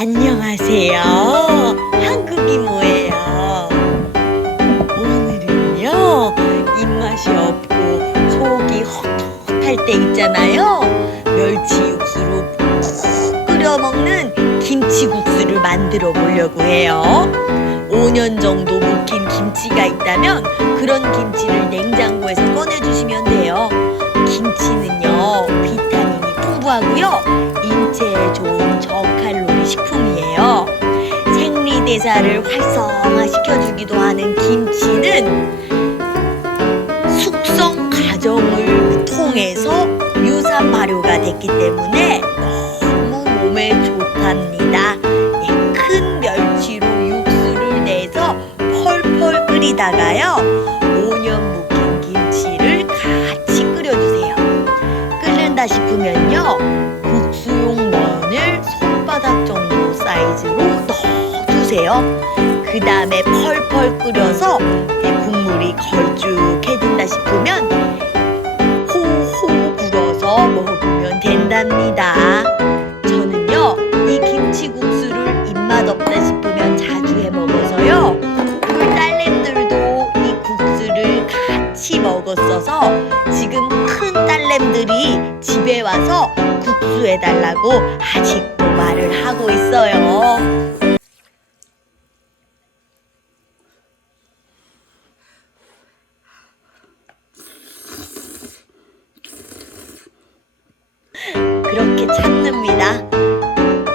안녕하세요. 한국 이모예요. 오늘은요, 입맛이 없고 속이 헛헛할 때 있잖아요. 멸치 육수로 푹 끓여 먹는 김치국수를 만들어 보려고 해요. 5년 정도 묵힌 김치가 있다면 그런 김치를 냉장고에서 꺼내주시면 돼요. 김치는요, 비타민이 풍부하고요. 생리대사를 활성화시켜주기도 하는 김치는 숙성 과정을 통해서 유산 발효가 됐기 때문에 너무 몸에 좋답니다. 예, 큰 멸치로 육수를 내서 펄펄 끓이다가요. 5년 묵힌 김치를 같이 끓여주세요. 끓는다 싶으면요. 국수용 면을 손바닥 정도 사이즈로 넣어주세요. 그 다음에 펄펄 끓여서 이 국물이 걸쭉해진다 싶으면 호호 불어서 먹으면 된답니다. 저는요, 이 김치국수를 입맛 없다 싶으면 자주 해 먹어서요. 우리 딸내미들도 이 국수를 같이 먹었어서 지금 큰 딸내미들이 집에 와서 국수 해달라고 아직도 말을 하고 있어요. 그렇게 찾습니다.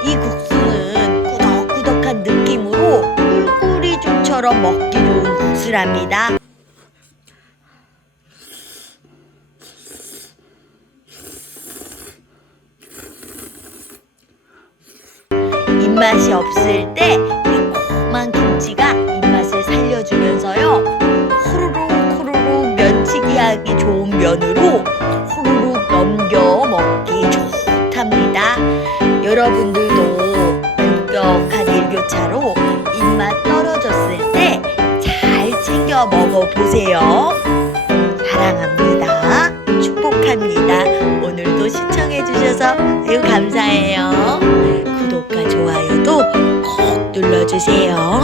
이 국수는 꾸덕꾸덕한 느낌으로 꿀꿀이죽처럼 먹기 좋은 국수랍니다. 입맛이 없을 때 매콤한 김치가 입맛을 살려주면서요. 호로록 호로록 면치기 하기 좋은 면으로 여러분들도 본격한 일교차로 입맛 떨어졌을 때 잘 챙겨 먹어보세요. 사랑합니다. 축복합니다. 오늘도 시청해주셔서 아유 감사해요. 구독과 좋아요도 꼭 눌러주세요.